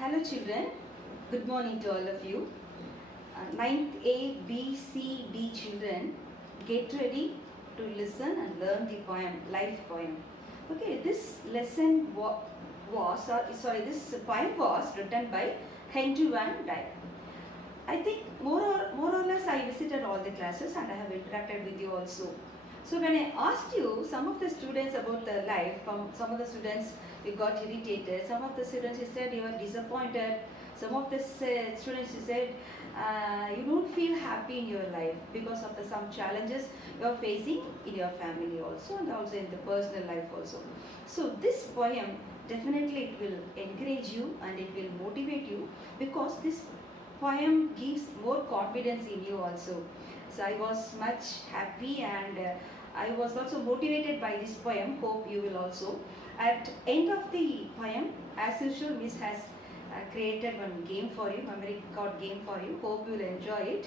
Hello children, good morning to all of you. 9th A, B, C, D children, get ready to listen and learn the poem, life poem. Okay, this lesson this poem was written by Henry Van Dyke. I think more or less I visited all the classes and I have interacted with you also. So when I asked you some of the students about the life, some of the students you got irritated, some of the students you said you were disappointed, some of the students you said you don't feel happy in your life because of some challenges you are facing in your family also and also in the personal life also. So this poem definitely it will encourage you and it will motivate you because this poem gives more confidence in you also. So I was much happy and I was also motivated by this poem. Hope you will also. At end of the poem, as usual, Miss has created one game for you, memory card game for you. Hope you will enjoy it.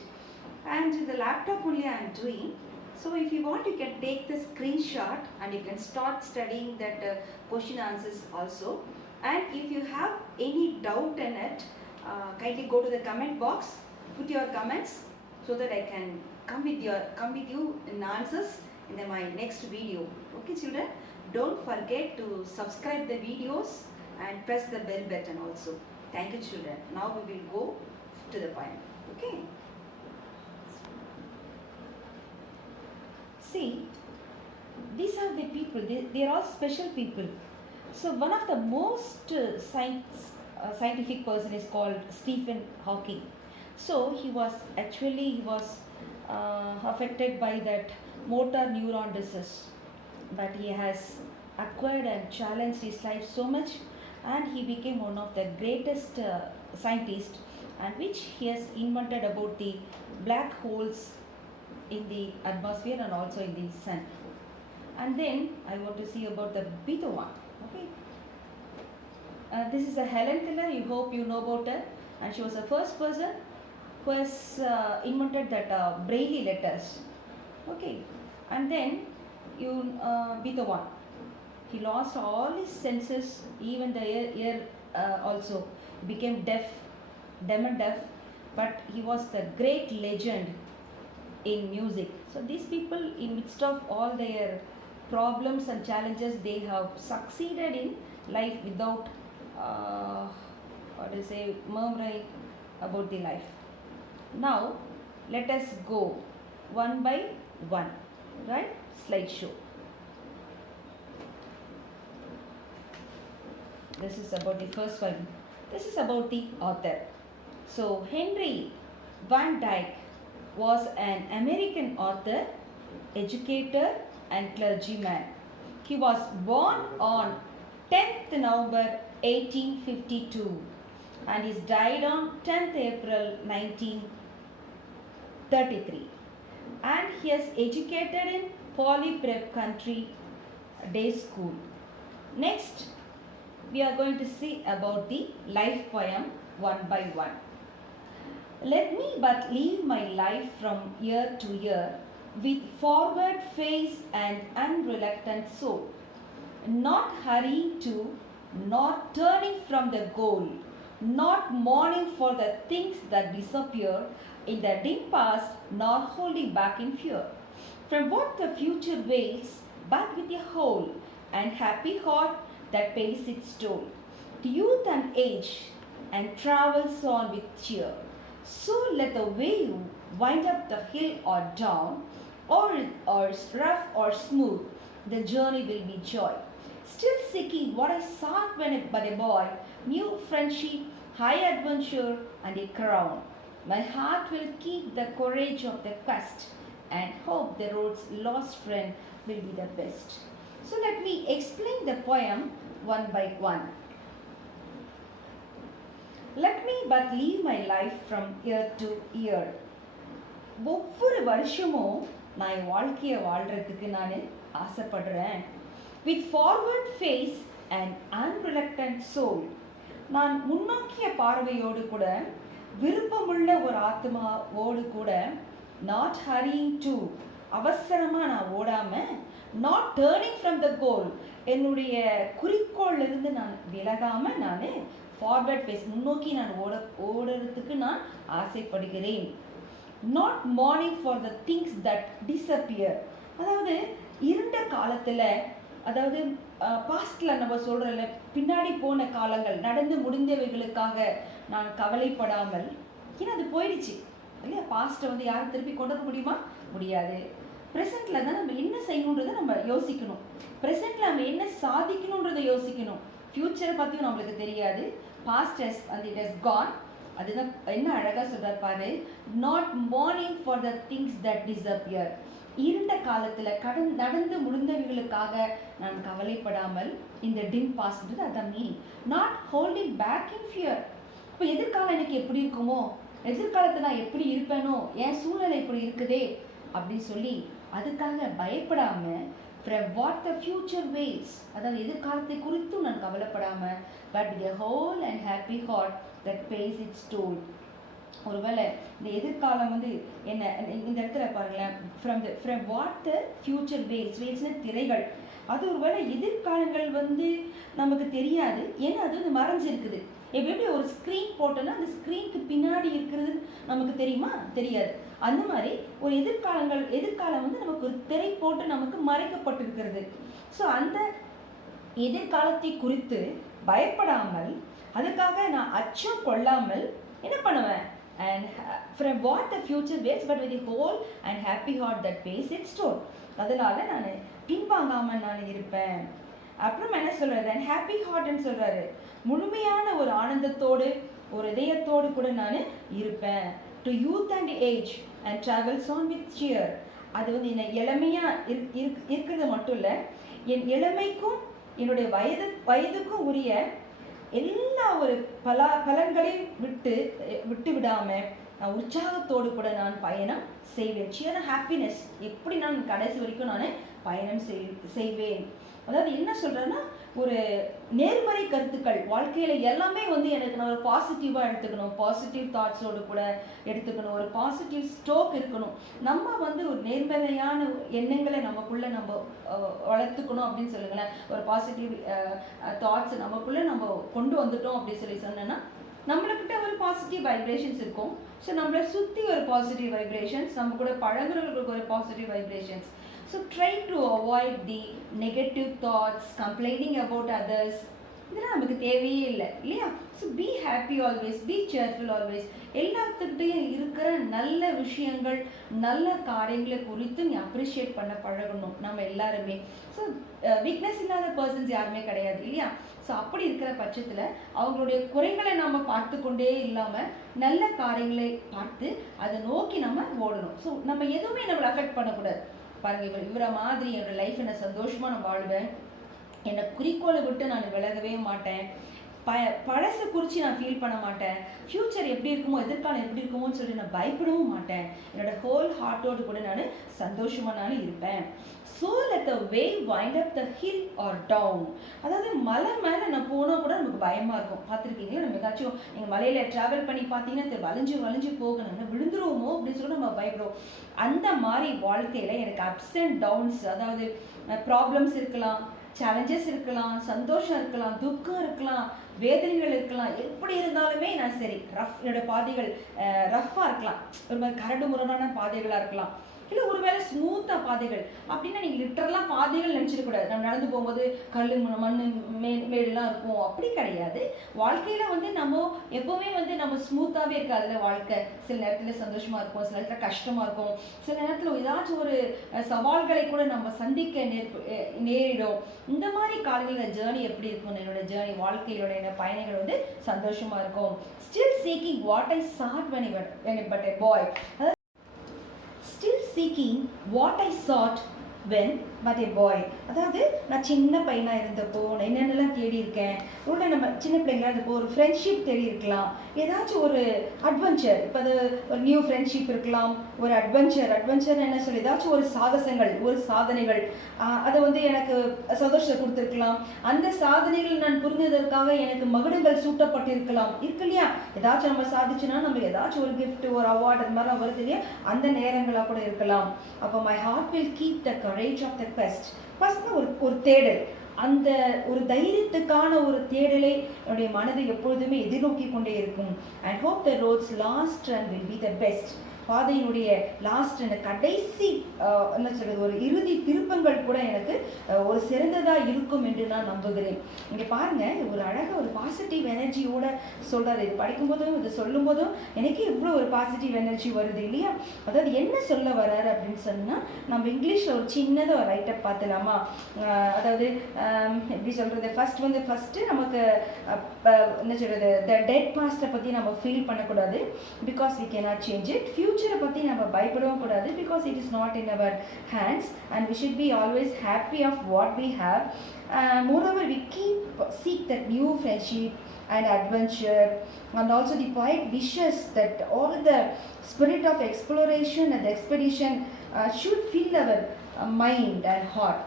And the laptop only I am doing. So if you want, you can take the screenshot and you can start studying that question answers also. And if you have any doubt in it, kindly go to the comment box, put your comments so that I can come with you in answers in my next video. Okay children, don't forget to subscribe the videos and press the bell button also. Thank you children. Now we will go to the poem. Okay. See, these are the people, they are all special people. So one of the most scientific person is called Stephen Hawking. So he was affected by that motor neuron disease, but he has acquired and challenged his life so much and he became one of the greatest scientists, and which he has invented about the black holes in the atmosphere and also in the sun. And then I want to see about the Beethoven. Okay. This is a Helen Keller. You hope you know about her, and she was the first person who has invented that Braille letters. Okay, and then Beethoven. He lost all his senses, even the ear also became deaf, dumb and deaf. But he was the great legend in music. So these people, in midst of all their problems and challenges, they have succeeded in life without murmuring about the life. Now let us go one by one, right? Slideshow. This is about the first one. This is about the author. So Henry Van Dyke was an American author, educator and clergyman. He was born on 10th November 1852 and is died on 10th April 1933. And he is educated in Poly Prep Country Day School. Next, we are going to see about the life poem one by one. Let me but live my life from year to year with forward face and unreluctant soul, not hurrying to, not turning from the goal, not mourning for the things that disappear in the dim past, nor holding back in fear from what the future waits, but with a whole and happy heart that pays its toll to youth and age and travels on with cheer. So let the way you wind up the hill or down, or rough or smooth, the journey will be joy. Still seeking what I sought but a boy, new friendship, high adventure, and a crown. My heart will keep the courage of the quest and hope the road's lost friend will be the best. So let me explain the poem one by one. Let me but live my life from year to year. ஒவ்வொரு வருஷமும் நான் என் வாழ்க்கையை வாழ்கிறதுக்கு நான் ஆசைப்படுறேன். With forward face and unreluctant soul. நான் முன்னோக்கிய பார்வையோடு கூட, விருப்பமுள்ள ஒரு ஆத்மாவோடு கூட, not hurrying to, அவசரமாக நான் ஓடாமல், not turning from the goal, என்னுடைய குறிக்கோளிலிருந்து நான் விலகாமல் நான் ஃபார்வர்ட் பேஸ், முன்னோக்கி நான் ஓடுறதுக்கு நான் ஆசைப்படுகிறேன். Not mourning for the things that disappear. அதாவது இருண்ட காலத்தில், அதாவது பாஸ்டில் நம்ம சொல்கிறல பின்னாடி போன காலங்கள், நடந்து முடிந்தவைகளுக்காக நான் கவலைப்படாமல், ஏன்னா அது போயிடுச்சு இல்லையா. பாஸ்ட்டை வந்து யாரும் திருப்பி கொண்டு வர முடியுமா? முடியாது. ப்ரெசென்ட்டில் தான் நம்ம என்ன செய்யணுன்றதை நம்ம யோசிக்கணும். ப்ரெசென்ட்டில் நம்ம என்ன சாதிக்கணுன்றதை யோசிக்கணும். ஃப்யூச்சரை பற்றியும் நம்மளுக்கு தெரியாது. Past and it has gone. அதுதான் என்ன அழகாக சொல்கிறார் பாரு. Not mourning for the things that disappear. இருண்ட காலத்தில் நடந்து முடிந்தவர்களுக்காக நான் கவலைப்படாமல், இந்த டிம் பாஸ்ன்றது அதான் meaning. Not holding back in fear. இப்போ எதிர்காலம் எனக்கு எப்படி இருக்குமோ, எதிர்காலத்தில் நான் எப்படி இருப்பேனோ, என் சூழ்நிலை இப்படி இருக்குதே அப்படின்னு சொல்லி அதுக்காக பயப்படாமல், from what the future waits, அதாவது எதிர்காலத்தை குறித்தும் நான் கவலைப்படாமல், but with a whole and happy heart that pays its toll. ஒருவேளை இந்த எதிர்காலம் வந்து என்ன, இந்த இடத்துல பாருங்களேன், from what the future waits, waitsனா திரைகள். அது ஒருவேளை எதிர்காலங்கள் வந்து நமக்கு தெரியாது, ஏன்னா அது வந்து மறைஞ்சிருக்குது. எப்படி ஒரு ஸ்க்ரீன் போட்டோன்னா அந்த ஸ்க்ரீனுக்கு பின்னாடி இருக்கிறது நமக்கு தெரியுமா? தெரியாது. அந்த மாதிரி ஒரு எதிர்காலம் வந்து நமக்கு ஒரு திரை போட்டு நமக்கு மறைக்கப்பட்டிருக்கிறது. ஸோ அந்த எதிர்காலத்தை குறித்து பயப்படாமல், அதுக்காக நான் அச்சம் கொள்ளாமல் என்ன பண்ணுவேன்? And from what the future waits, but with a whole and happy heart that pays its toll. அதனால நான் பின்வாங்காமல் நான் இருப்பேன். அப்புறம் என்ன சொல்றாரு? அண்ட் ஹாப்பி ஹார்ட்னு சொல்றாரு. முழுமையான ஒரு ஆனந்தத்தோடு, ஒரு இதயத்தோடு கூட நான் இருப்பேன். To youth and age and travels on with shear. அது வந்து என்ன இளமையாக இருக்கிறது மட்டும் இல்லை, என் இளமைக்கும் என்னுடைய வயதுக்கும் உரிய எல்லா ஒரு பலன்களையும் விட்டு விடாமல் நான் உற்சாகத்தோடு கூட நான் பயணம் செய்வேன். சியர் ஹாப்பினஸ், எப்படி நான் கடைசி வரைக்கும் நான் பயணம் செய்வேன். அதாவது என்ன சொல்கிறேன்னா, ஒரு நேர்மறை கருத்துக்கள் வாழ்க்கையில் எல்லாமே வந்து எனக்கு நான் ஒரு பாசிட்டிவாக எடுத்துக்கணும், பாசிட்டிவ் தாட்ஸோடு கூட எடுத்துக்கணும், ஒரு பாசிட்டிவ் ஸ்டோக் இருக்கணும். நம்ம வந்து ஒரு நேர்மறையான எண்ணங்களை நமக்குள்ளே நம்ம வளர்த்துக்கணும் அப்படின்னு சொல்லுங்களேன். ஒரு பாசிட்டிவ் தாட்ஸ் நமக்குள்ளே நம்ம கொண்டு வந்துட்டோம் அப்படின்னு சொன்னேன்னா நம்மளுக்கிட்ட ஒரு பாசிட்டிவ் வைப்ரேஷன்ஸ் இருக்கும். ஸோ நம்மளை சுற்றி ஒரு பாசிட்டிவ் வைப்ரேஷன்ஸ், நம்ம கூட பழகுறவங்களுக்கு ஒரு positive vibrations. So try to avoid the negative thoughts, complaining about others. இதெல்லாம் நமக்கு தேவையே இல்லை இல்லையா. So be happy always, be cheerful always. எல்லாத்துக்கிட்டையும் இருக்கிற நல்ல விஷயங்கள், நல்ல காரியங்களை குறித்து நீ அப்ரிஷியேட் பண்ண பழகணும் நம்ம எல்லாருமே. ஸோ வீக்னஸ் இல்லாத பர்சன்ஸ் யாருமே கிடையாது இல்லையா. ஸோ அப்படி இருக்கிற பட்சத்தில் அவங்களுடைய குறைகளை நம்ம பார்த்து கொண்டே இல்லாமல் நல்ல காரியங்களை பார்த்து அதை நோக்கி நம்ம ஓடணும். ஸோ நம்ம எதுவுமே நம்மளை அஃபெக்ட் பண்ணக்கூடாது. பாருங்க, இவரை மாதிரி என்னோட லைஃப் என்ன சந்தோஷமாக நான் வாழ்வேன், என்னை குறிக்கோளை விட்டு நான் விலகவே மாட்டேன், பழசை குறித்து நான் ஃபீல் பண்ண மாட்டேன், ஃப்யூச்சர் எப்படி இருக்குமோ, எதிர்காலம் எப்படி இருக்குமோன்னு சொல்லி நான் பயப்படவும் மாட்டேன், என்னோட ஹோல் ஹார்ட்டோடு கூட நான் சந்தோஷமாக நான் இருப்பேன். So let the way wind up the hill or down. அதாவது மலை மேலே நான் போனால் கூட நமக்கு பயமாக இருக்கும். பார்த்துருக்கீங்களா? நம்ம ஏதாச்சும் நீங்கள் மலையில் ட்ராவல் பண்ணி பார்த்தீங்கன்னா வளைஞ்சு போகணும், விழுந்துருவோமோ அப்படின்னு சொல்லி நம்ம பயப்படுவோம். அந்த மாதிரி வாழ்க்கையில் எனக்கு அப்ஸ் அண்ட் டவுன்ஸ், அதாவது ப்ராப்ளம்ஸ் இருக்கலாம், சேலஞ்சஸ் இருக்கலாம், சந்தோஷம் இருக்கலாம், துக்கம் இருக்கலாம், வேதனைகள் இருக்கலாம். எப்படி இருந்தாலுமே நான் சரி, என்னோட பாதைகள் ரஃப்பாக இருக்கலாம், ஒரு மாதிரி கரடு முரடான பாதைகளாக இருக்கலாம், இல்லை ஒருவேளை ஸ்மூத்தாக பாதைகள் அப்படின்னா நீங்கள் லிட்டரலாக பாதைகள் நினச்சிடக்கூடாது. நம்ம நடந்து போகும்போது கல் மண் மேடெல்லாம் இருக்கும், அப்படி கிடையாது. வாழ்க்கையில் வந்து நம்ம எப்போவுமே வந்து நம்ம ஸ்மூத்தாகவே இருக்காதுல்ல வாழ்க்கை. சில நேரத்தில் சந்தோஷமாக இருக்கும், சில நேரத்தில் கஷ்டமாக இருக்கும், சில நேரத்தில் ஏதாச்சும் ஒரு சவால்களை கூட நம்ம சந்திக்க நேரிடும். இந்த மாதிரி காலங்களில் ஜேர்னி எப்படி இருக்கும்? என்னோட ஜேர்னி, வாழ்க்கையோட என்ன பயணங்கள் வந்து சந்தோஷமாக இருக்கும். Still seeking what I sought when a boy. Seeking what I sought when but a boy. அதாவது நான் சின்ன பையனாக இருந்தப்போ நான் என்னென்னலாம் தேடி இருக்கேன். உடனே நம்ம சின்ன பிள்ளைங்களா இருந்தப்போ ஒரு ஃப்ரெண்ட்ஷிப் தேடி இருக்கலாம், ஏதாச்சும் ஒரு அட்வென்ச்சர். இப்போ அது ஒரு நியூ ஃப்ரெண்ட்ஷிப் இருக்கலாம், ஒரு அட்வென்ச்சர் என்ன சொல்லி ஏதாச்சும் ஒரு சாகசங்கள், ஒரு சாதனைகள், அதை வந்து எனக்கு சந்தோஷத்தை கொடுத்துருக்கலாம். அந்த சாதனைகள் நான் புரிந்ததற்காக எனக்கு மகுடங்கள் சூட்டப்பட்டிருக்கலாம், இருக்கு இல்லையா. ஏதாச்சும் நம்ம சாதிச்சுன்னா நம்ம ஏதாச்சும் ஒரு கிஃப்ட், ஒரு அவார்டு, அது மாதிரிலாம் வருது இல்லையா. அந்த நேரங்களாக கூட இருக்கலாம். அப்போ my heart will keep the courage of the quest. First ஒரு தேடல், அந்த ஒரு தைரியத்துக்கான ஒரு தேடலை என்னுடைய மனதை எப்பொழுதுமே எதிர்நோக்கி கொண்டே இருக்கும். I hope the roads last and will be the best. பாதையினுடைய லாஸ்ட் அந்த கடைசி என்ன சொல்கிறது ஒரு இறுதி திருப்பங்கள் கூட எனக்கு ஒரு சிறந்ததாக இருக்கும் என்று நான் நம்புகிறேன். இங்கே பாருங்கள், ஒரு அழகாக ஒரு பாசிட்டிவ் எனர்ஜியோட சொல்கிறாரு. இது படிக்கும்போதும் இது சொல்லும் போதும் எனக்கே இவ்வளோ ஒரு பாசிட்டிவ் எனர்ஜி வருது இல்லையா. அதாவது என்ன சொல்ல வர்றாரு அப்படின்னு சொன்னால், நம்ம இங்கிலீஷில் ஒரு சின்னதாக ஒரு ரைட்டப் பார்த்துலாமா. அதாவது எப்படி சொல்கிறது, ஃபஸ்ட்டு நமக்கு என்ன சொல்கிறது, த டெட் பாஸ்ட்டை பற்றி நம்ம ஃபீல் பண்ணக்கூடாது, because we cannot change it. ஃபியூச்சரை பற்றி நம்ம பயப்படவும் கூடாது, because it is not in our hands, and we should be always happy of what we have. Moreover, we seek that new friendship and adventure, and also the poet wishes that all the spirit of exploration and the expedition should fill our mind and heart.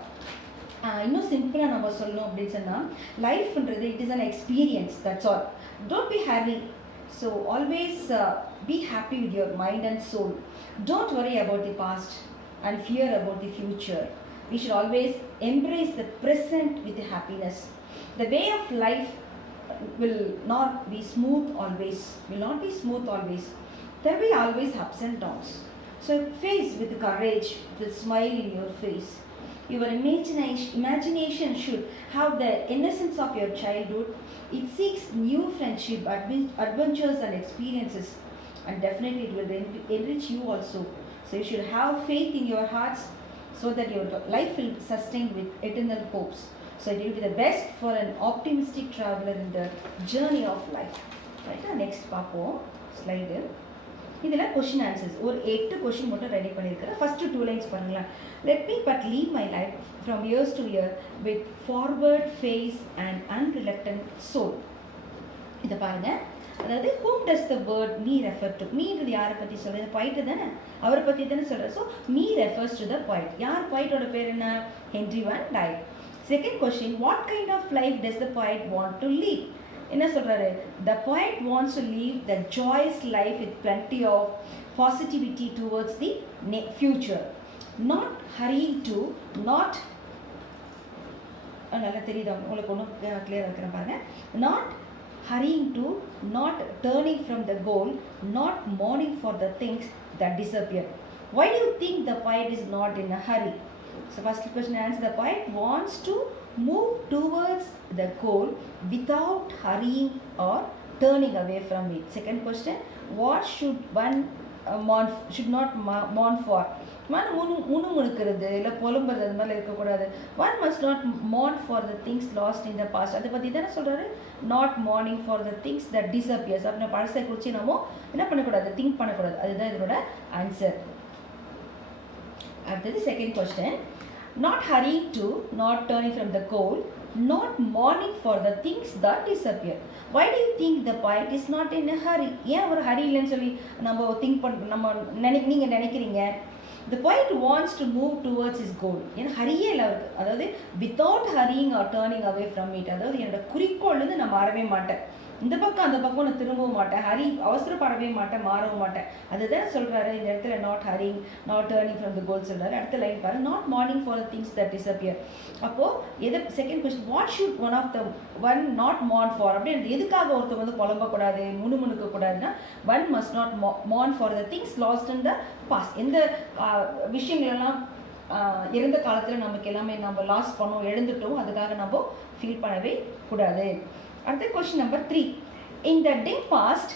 இன்னும் சிம்பிளாக நம்ம சொல்லணும் அப்படின்னு சொன்னால், லைஃப்ன்றது it is an experience, that's all. Don't be hurry. So always be happy with your mind and soul. Don't worry about the past and fear about the future. We should always embrace the present with happiness. The way of life will not be smooth always. There will be always ups and downs. So face with courage, with a smile in your face. Your imagination should have the innocence of your childhood. It seeks new friendship, adventures and experiences, and definitely it will enrich you also. So you should have faith in your hearts, so that your life will sustain with eternal hopes. So it will be the best for an optimistic traveler in the journey of life. Right? Next பார்ப்போம் slide. இதில் question answers ஒரு 8 question மட்டும் ready பண்ணியிருக்கிறேன். First 2 lines பாருங்களேன். Let me but leave my life from years to year with forward face and unreluctant soul. இதை பாருங்கள். அதாவது whom does the word me refer to? மீன்றது யாரை பற்றி சொல்கிறது? poet தானே, அவரை பற்றி தானே சொல்கிறது. So me refers to the poet. யார் poetோட பேர் என்ன? Henry van Dyke. Second question, what kind of life does the poet want to live? என்ன சொல்கிறாரு? The poet wants to live the joyous life with plenty of positivity towards the future. Not hurrying to, not நல்லா தெரியுதா உங்களுக்கு? ஒன்றும் கிளியராக இருக்கிறேன் பாருங்கள். Not hurrying to, not turning from the goal, not mourning for the things that disappear. Why do you think the poet is not in a hurry? So first question answer, the poet wants to move towards the goal without hurrying or turning away from it. Second question, what should one should not mourn for? முணுமுணுக்கிறது இல்லை புலம்புறது அது மாதிரி இருக்கக்கூடாது. One must not mourn for the things lost in the past. அதை பற்றி தானே சொல்கிறாரு. Not mourning for the things that disappears. அப்படின்னா பழசை குறித்து நம்ம என்ன பண்ணக்கூடாது, திங்க் பண்ணக்கூடாது. அதுதான் இதோட ஆன்சர். அடுத்தது second question, not hurrying to, not turning from the goal, not mourning for the things that disappear. Why do you think the poet is not in a hurry? ஏன் ஒரு ஹரி இல்லைன்னு சொல்லி நம்ம திங்க் நீங்கள் நினைக்கிறீங்க? The poet wants to move towards his goal. ஏன்னா ஹரியே இல்லை அவருக்கு. அதாவது without hurrying or turning away from it. அதாவது என்னோட குறிக்கோள்லேருந்து நான் மாறவே மாட்டேன், இந்த பக்கம் அந்த பக்கம் நான் திரும்பவும் மாட்டேன், அவசரப்படவே மாட்டேன், மாறவும் மாட்டேன். அதுதான் சொல்கிறாரு இந்த இடத்துல. Not hurrying, not turning from the goal சொல்கிறாரு. அடுத்த லைன் பாரு, not mourning for the things that disappear. அப்போது எது second question, what should one not mourn for? அப்படின்னு எதுக்காக ஒருத்தர் வந்து புலம்பக்கூடாது, முணுமுணுக்கக்கூடாதுன்னா, one must not mourn for the things lost in the past. எந்த விஷயங்களெல்லாம் இறந்த காலத்தில் நமக்கு எல்லாமே நம்ம லாஸ் பண்ணோம், எழுந்துட்டோம், அதுக்காக நம்ம ஃபீல் பண்ணவே கூடாது. அடுத்த question number 3. In the dim past,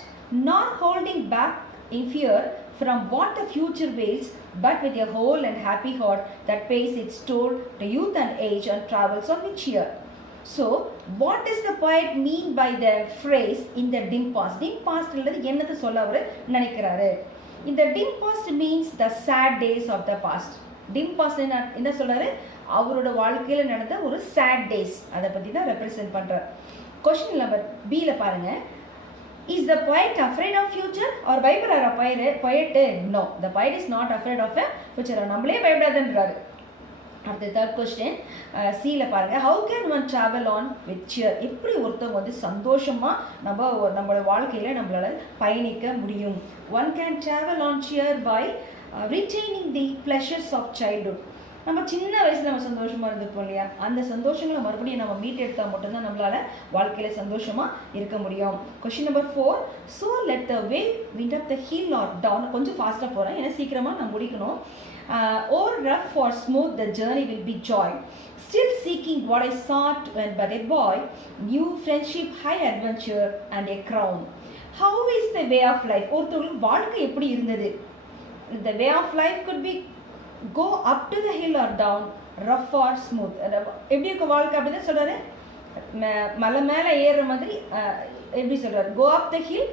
not holding back in fear from what the future waits, but with a whole and happy heart that pays its toll to youth and age and travels on with cheer. So, what does the poet mean by the phrase in the dim past? Dim past இல்லது என்னத்தை சொல்ல அவர் நினைக்கிறாரு? In the dim past means the sad days of the past. dim past என்ன சொல்றாரு? அவரோட வாழ்க்கையில் நடந்த ஒரு sad days, அதை பற்றி தான் ரெப்ரசென்ட் பண்ணுறார். கொஸ்டின் நம்பர் பியில் பாருங்கள். Is the poet afraid of future? அவர் பயப்படுறாரா poet? No, the poet is not afraid of a future. நம்மளே பயப்படாதுன்றாரு. அடுத்த தேர்ட் கொஸ்டின் சியில் பாருங்கள். How can one travel on with cheer? எப்படி ஒருத்தவங்க வந்து சந்தோஷமாக நம்மளோட வாழ்க்கையில் நம்மளால் பயணிக்க முடியும்? One can travel on cheer by retaining the pleasures of childhood. நம்ம சின்ன வயசில் நம்ம சந்தோஷமாக இருந்திருப்போம் இல்லையா, அந்த சந்தோஷங்களை மறுபடியும் நம்ம மீட் எடுத்தால் மட்டும்தான் நம்மளால் வாழ்க்கையில் சந்தோஷமாக இருக்க முடியும். Question number 4. So let the way wind up the hill or down. கொஞ்சம் ஃபாஸ்ட்டாக போகிறேன் ஏன்னா சீக்கிரமாக நான் முடிக்கணும். Or rough or smooth, the journey will be joy. Still seeking what I sought when but a boy, new friendship, high adventure and a crown. How is the way of life? ஒருத்தவங்களுக்கு வாழ்க்கை எப்படி இருந்தது? The way of life could be go up to the hill or down, rough or smooth. எப்படி இருக்கும் வாழ்க்கை அப்படிதான் சொல்றாரு. மலை மேலே ஏறுற மாதிரி எப்படி சொல்றாரு, go up the hill,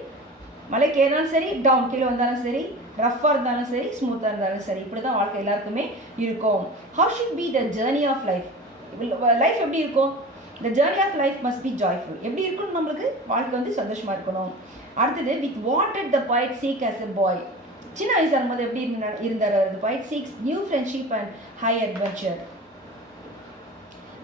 மலைக்கு ஏறினாலும் சரி, டவுன் கீழே வந்தாலும் சரி, ரஃப்பாக இருந்தாலும் சரி, ஸ்மூத்தாக இருந்தாலும் சரி, இப்படி தான் வாழ்க்கை எல்லாருக்குமே இருக்கும். How should be the journey of life? Life எப்படி இருக்கும்? The journey of life must be joyful. எப்படி இருக்கணும்? நம்மளுக்கு வாழ்க்கை வந்து சந்தோஷமாக இருக்கணும். அடுத்தது, with what did the poet seek as a boy? சின்ன வயசாக இருக்கும்போது எப்படி இருந்தார்? The poet seeks new friendship and high adventure.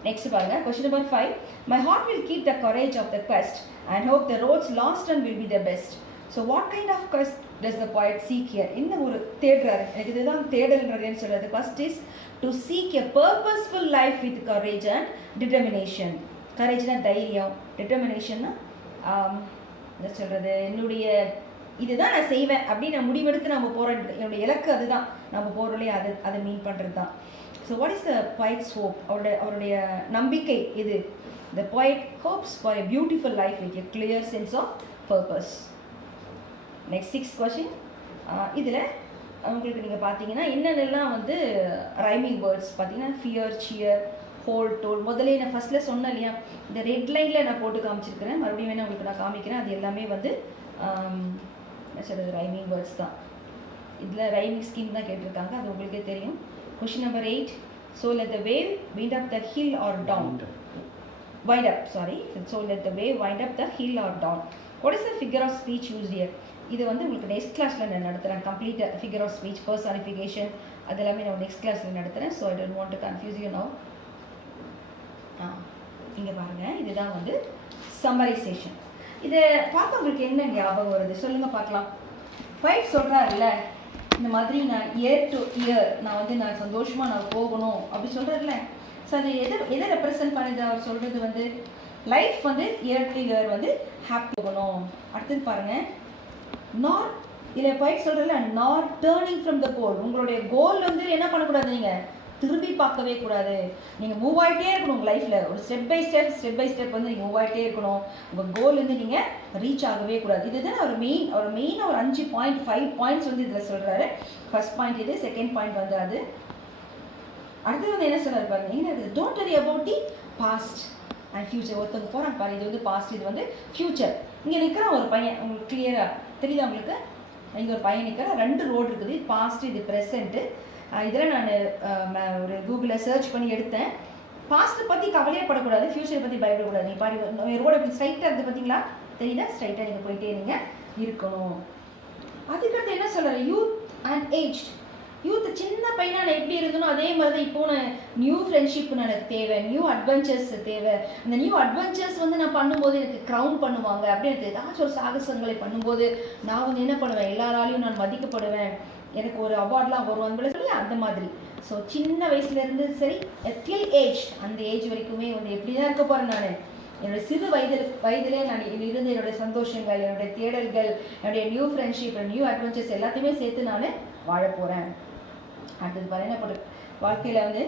Next பாருங்க, question number 5. My heart will keep the courage of the quest and hope the roads lost and will be the best. So what kind of quest does the poet seek here? இந்த ஒரு தேடுறாரு, எனக்கு இதுதான் தேடல்ன்றதுன்னு சொல்றது. Quest is to seek a purposeful life with courage and determination. கரேஜ்னா தைரியம், டிட்டர்மினேஷன்னா என்ன சொல்கிறது, என்னுடைய இதுதான் நான் செய்வேன் அப்படின்னு நான் முடிவெடுத்து நம்ம போகிற என்னுடைய இலக்கு அதுதான், நம்ம போகிறோலே அதை மீன் பண்ணுறது தான். So what is the poet's hope? அவருடைய நம்பிக்கை இது. The poet hopes for a beautiful life with a clear sense of purpose. Next 6th question. இதில் உங்களுக்கு நீங்கள் பார்த்தீங்கன்னா என்னென்னலாம் வந்து ரைமிங் வேர்ட்ஸ் பார்த்தீங்கன்னா ஃபியர், சியர், ஹோல், டோல். முதல்ல நான் ஃபஸ்ட்டில் சொன்னேன் இல்லையா, இந்த ரெட் லைனில் நான் போட்டு காமிச்சிருக்கிறேன், மறுபடியும் வேணால் உங்களுக்கு நான் காமிக்கிறேன். அது எல்லாமே வந்து என்ன சொல்கிறது, ரைமிங் வேர்ட்ஸ் தான். இதில் ரைமிங் ஸ்கீம் தான் கேட்டிருக்காங்க, அது உங்களுக்கே தெரியும். Question number 8. So let the wave wind up the hill or down. Wind up, sorry. So let the wave wind up the hill or down. What is the figure of speech use here? இது வந்து உங்களுக்கு next கிளாஸில் நான் நடத்துகிறேன். Complete figure of speech, personification, அது எல்லாமே நான் next கிளாஸில் நடத்துகிறேன். So I don't want to confuse you now. இங்கே பாருங்கள், இதுதான் வந்து சம்மரைசேஷன். இதை பார்த்து உங்களுக்கு என்ன ஞாபகம் வருது சொல்லுங்கள் பார்க்கலாம். ஃபைட் சொல்கிறாருல்ல, இந்த மாதிரி நான் இயர் டு இயர் நான் சந்தோஷமாக நான் போகணும் அப்படி சொல்கிறாருல்ல. ஸோ அது எதை ரெப்ரசன்ட் பண்ணுது? அவர் சொல்கிறது வந்து லைஃப் வந்து இயர் டு இயர் வந்து ஹாப்பி போகணும். அடுத்தது பாருங்கள், நாட் இதில் ஃபைட் சொல்கிறதுல நாட் டேர்னிங் ஃப்ரம் த கோல். உங்களுடைய கோல் வந்து என்ன பண்ணக்கூடாது, நீங்கள் திரும்பி பார்க்கவே கூடாது. நீங்கள் மூவ் ஆகிட்டே இருக்கணும் உங்கள் லைஃப்பில். ஒரு ஸ்டெப் பை ஸ்டெப் வந்து நீங்கள் மூவ் ஆகிட்டே இருக்கணும். உங்கள் கோல் வந்து நீங்கள் ரீச் ஆகவே கூடாது. இதுதான் அவர் மெயினாக ஒரு 5 பாயிண்ட்ஸ் வந்து இதில் சொல்கிறாரு. ஃபர்ஸ்ட் பாயிண்ட் இது, செகண்ட் பாயிண்ட் வந்து அது. அடுத்தது வந்து என்ன சொல்கிறாரு பாருங்க, என்ன இருக்குது, don't worry about the past and future. ஒருத்தவங்க போகிறாங்க பாரு, இது வந்து பாஸ்ட், இது வந்து ஃபியூச்சர். இங்கே நிற்கிறான் ஒரு பையன், உங்களுக்கு கிளியராக தெரியுதா உங்களுக்கு? இங்கே ஒரு பையன் நிற்கிறான், 2 ரோடு இருக்குது, இது பாஸ்ட், இது ப்ரெசண்ட்டு. இதில் நான் ஒரு கூகுளில் சர்ச் பண்ணி எடுத்தேன். பாஸ்ட்டை பற்றி கவலையே படக்கூடாது, ஃபியூச்சரை பற்றி பயப்படக்கூடாது. நீ பாடி ரோடு எப்படி ஸ்ட்ரைட்டாக இருக்குது பார்த்தீங்களா, தெரியுதா? ஸ்ட்ரைட்டாக நீங்கள் போயிட்டே நீங்கள் இருக்கணும். அதுக்கடுத்து என்ன சொல்கிறார், யூத் அண்ட் ஏஜ். யூத் சின்ன பையனா நான் எப்படி இருக்கணும் அதே மாதிரி தான் இப்போ நான் நியூ ஃப்ரெண்ட்ஷிப் எனக்கு தேவை, நியூ அட்வென்ச்சர்ஸ் தேவை. அந்த நியூ அட்வென்ச்சர்ஸ் வந்து நான் பண்ணும்போது எனக்கு க்ரௌன் பண்ணுவாங்க. அப்படி எனக்கு ஏதாச்சும் ஒரு சாகசங்களை பண்ணும்போது நான் வந்து என்ன பண்ணுவேன், எல்லாராலையும் நான் மதிக்கப்படுவேன், எனக்கு ஒரு அவார்ட்லாம் வரும் அந்த சொல்லி அந்த மாதிரி. ஸோ சின்ன வயசுலேருந்து சரி டில் ஏஜ், அந்த ஏஜ் வரைக்குமே வந்து எப்படி தான் இருக்க போகிறேன் நான். என்னுடைய சிறு வயதிலே நான் இருந்து என்னுடைய சந்தோஷங்கள், என்னுடைய தேடல்கள், என்னுடைய நியூ ஃப்ரெண்ட்ஷிப், நியூ அட்வென்ச்சர்ஸ் எல்லாத்தையுமே சேர்த்து நான் வாழ போகிறேன். அடுத்தது பாரு என்ன போட்டு, வாழ்க்கையில் வந்து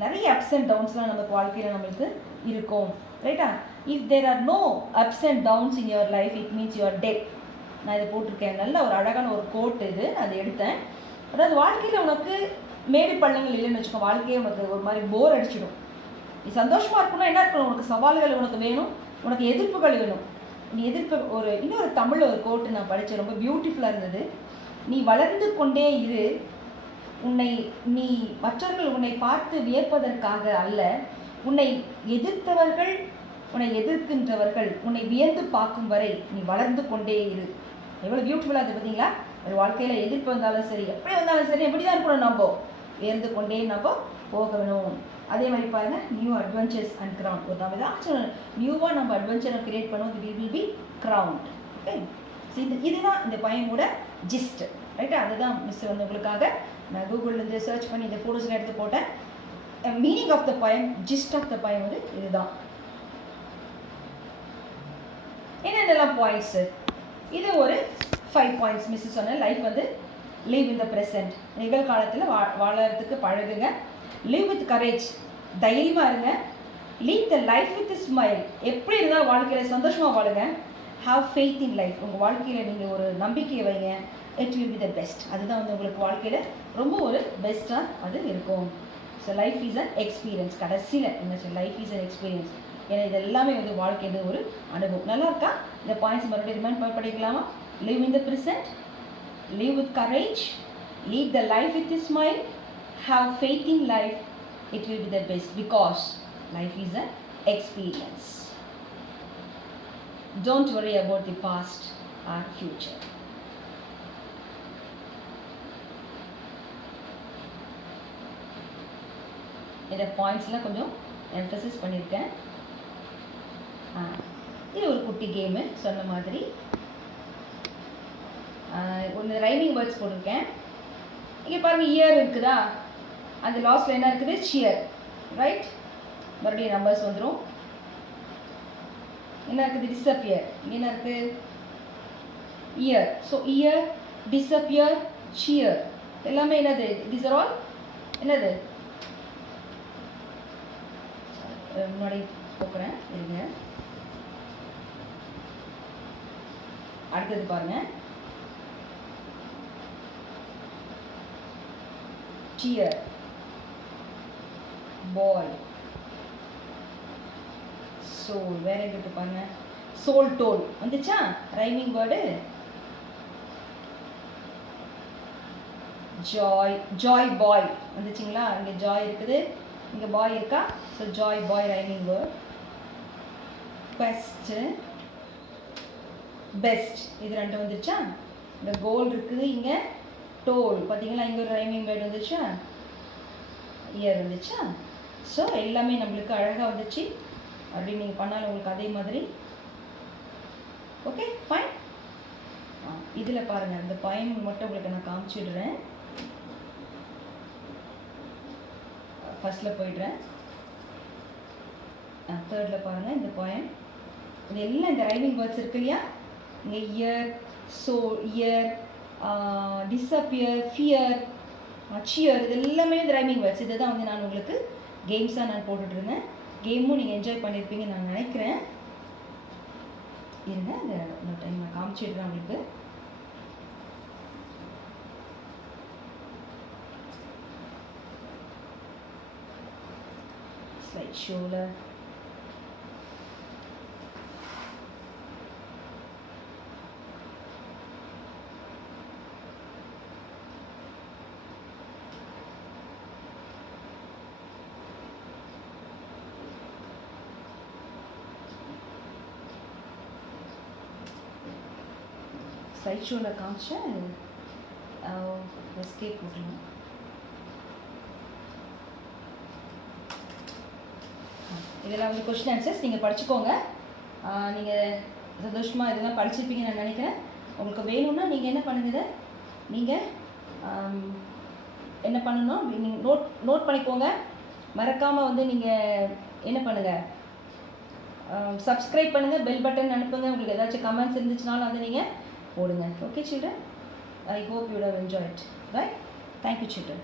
நிறைய அப்ஸ் அண்ட் டவுன்ஸ்லாம் நமக்கு வாழ்க்கையில் நம்மளுக்கு இருக்கும், ரைட்டா? If there are no ups and downs in your life it means your dead. நான் இதை போட்டிருக்கேன், நல்ல ஒரு அழகான ஒரு கோட் இது, அதை எடுத்தேன். அதாவது வாழ்க்கையில் உனக்கு மேடு பள்ளங்கள் இல்லைன்னு வச்சுக்கோ, வாழ்க்கையே உனக்கு ஒரு மாதிரி போர் அடிச்சிடும். நீ சந்தோஷமாக இருக்கணும்னா என்ன இருக்கணும், உனக்கு சவால்கள் உனக்கு வேணும், உனக்கு எதிர்ப்புகள் வேணும். நீ இன்னொரு தமிழில் ஒரு கோட்டு நான் படித்தேன், ரொம்ப பியூட்டிஃபுல்லாக இருந்தது. நீ வளர்ந்து கொண்டே இரு, நீ மற்றவர்கள் உன்னை பார்த்து வியப்பதற்காக அல்ல, உன்னை எதிர்க்கின்றவர்கள் உன்னை வியந்து பார்க்கும் வரை நீ வளர்ந்து கொண்டே இரு. எவ்வளோ பியூட்டிஃபுல்லாக இருக்குது பார்த்தீங்களா? ஒரு வாழ்க்கையில் எதிர்ப்பு வந்தாலும் சரி, எப்படி வந்தாலும் சரி, எப்படி தான் இருக்கணும், நம்ம உயர்ந்து கொண்டே நம்ம போகணும். அதே மாதிரி பாருங்கள், நியூ அட்வென்ச்சர்ஸ் அண்ட் க்ரவுண்ட். ஒரு நம்ம ஏதாச்சும் நியூவாக நம்ம அட்வென்ச்சரை க்ரியேட் பண்ணுவோம், we will be ground. Okay, so இதுதான் இந்த பையனோட ஜிஸ்ட், ரைட்டா? அதுதான் மிஸ் வந்து உங்களுக்காக நான் கூகுள்லேருந்து சர்ச் பண்ணி இந்த ஃபோட்டோஸ்லாம் எடுத்து போட்டேன். Meaning of the poem, gist of the poem வந்து இதுதான். என்னென்னலாம் பாயிண்ட்ஸு, இது ஒரு 5 பாயிண்ட்ஸ் மிஸ் சொன்ன. லைஃப் வந்து live in the present, நிகழ்காலத்தில் வாழறதுக்கு பழகுங்க. live with courage, தைரியமாக இருங்க. lead the life with a smile, எப்படி இருந்தால் வாழ்க்கையில் சந்தோஷமாக வாழுங்க. have faith in life, உங்கள் வாழ்க்கையில் நீங்கள் ஒரு நம்பிக்கையை வைங்க. it will be the best, அதுதான் வந்து உங்களுக்கு வாழ்க்கையில் ரொம்ப ஒரு பெஸ்ட்டாக அது இருக்கும். So life is an experience. கடைசியில் என்ன சொல்ல, லைஃப் இஸ் அன் எக்ஸ்பீரியன்ஸ். ஏன்னா இது எல்லாமே வந்து வாழ்க்கையில் ஒரு அனுபவம். நல்லா இருக்கா? இந்த பாயிண்ட்ஸ் மறுபடியும் ரிமைண்ட் படிக்கலாமா? live in the present, live with courage, lead the life with a smile, have faith in life, it will be the best because life is an experience. Don't worry about the past or future. இந்த பாயிண்ட்ஸ்லாம் கொஞ்சம் எம்ஃபசிஸ் பண்ணியிருக்கேன். இது ஒரு குட்டி game சொன்ன மாதிரி. ஒன்று rhyming words போட்டிருக்கேன். இங்கே பாருங்கள், இயர் இருக்குதா, அந்த லாஸ்ட்டில் என்ன இருக்குது, சியர், ரைட். மறுபடியும் நம்பர்ஸ் வந்துடும். என்ன இருக்குது, டிஸப்பியர். இங்கே என்ன இருக்குது, year. So year, disappear, shear எல்லாமே என்னது, தீஸ் ஆர் ஆல் என்னது. முன்னாடி போக்குறேன் இருங்க. அடுத்தது பாருங்கள், cheer, boy, soul. வேற எங்கிட்ட பாருங்க, soul told வந்துச்சா ரைமிங் வேர்டு. ஜாய், ஜாய் பாய் வந்துச்சுங்களா. இங்கே ஜாய் இருக்குது, இங்கே பாய் இருக்கா. ஸோ ஜாய் பாய் ரைமிங் வேர்ட். பெஸ்ட்டு, பெஸ்ட், இது ரெண்டு வந்துச்சா. இந்த கோல் இருக்குது, இங்கே டோல் பார்த்தீங்களா, இங்கே ஒரு ரைமிங் வேர்டு வந்துச்சா, இயர் வந்துச்சா. ஸோ எல்லாமே நம்மளுக்கு அழகாக வந்துச்சு. அப்படி நீங்கள் பண்ணாலும் உங்களுக்கு அதே மாதிரி. Okay fine. இதில் பாருங்கள், இந்த பாயிண்ட் மட்டும் உங்களுக்கு நான் காமிச்சிடுறேன். ஃபஸ்ட்டில் போய்ட்றேன், தேர்டில் பாருங்கள் இந்த பாயிண்ட். இது எல்லாம் இந்த ரைமிங் வேர்ட்ஸ் இருக்கு இல்லையா. இங்கே year, so year, disappear, fear, shear, இது எல்லாமே இந்த ரைமிங் வேர்ட்ஸ். இதை தான் வந்து நான் உங்களுக்கு கேம்ஸாக நான் போட்டுட்ருந்தேன். கேமும் நீங்கள் என்ஜாய் பண்ணியிருப்பீங்கன்னு நான் நினைக்கிறேன். இருங்க, இந்த டைம் நான் காமிச்சிடுறேன் உங்களுக்கு. ஸ்லைட் ஷோவில் ஸ்லைட் ஷோவில் காமிச்சேன். எஸ்கேப் போட்டுருங்க. இதெல்லாம் வந்து கொஸ்டின் ஆன்சர்ஸ் நீங்கள் படிச்சுக்கோங்க. நீங்கள் சந்தோஷமாக இதெல்லாம் படிச்சிருப்பீங்கன்னு நான் நினைக்கிறேன். உங்களுக்கு வேணும்னா நீங்கள் என்ன பண்ணுங்க, நீங்கள் என்ன பண்ணணும், நீங்கள் நோட் பண்ணிக்கோங்க. மறக்காமல் வந்து நீங்கள் என்ன பண்ணுங்கள், சப்ஸ்கிரைப் பண்ணுங்கள், பெல் பட்டன் அனுப்புங்க. உங்களுக்கு ஏதாச்சும் கமெண்ட்ஸ் இருந்துச்சுனாலும் வந்து நீங்கள் போடுங்க. Okay children, I hope you would have enjoyed it, right? Thank you children.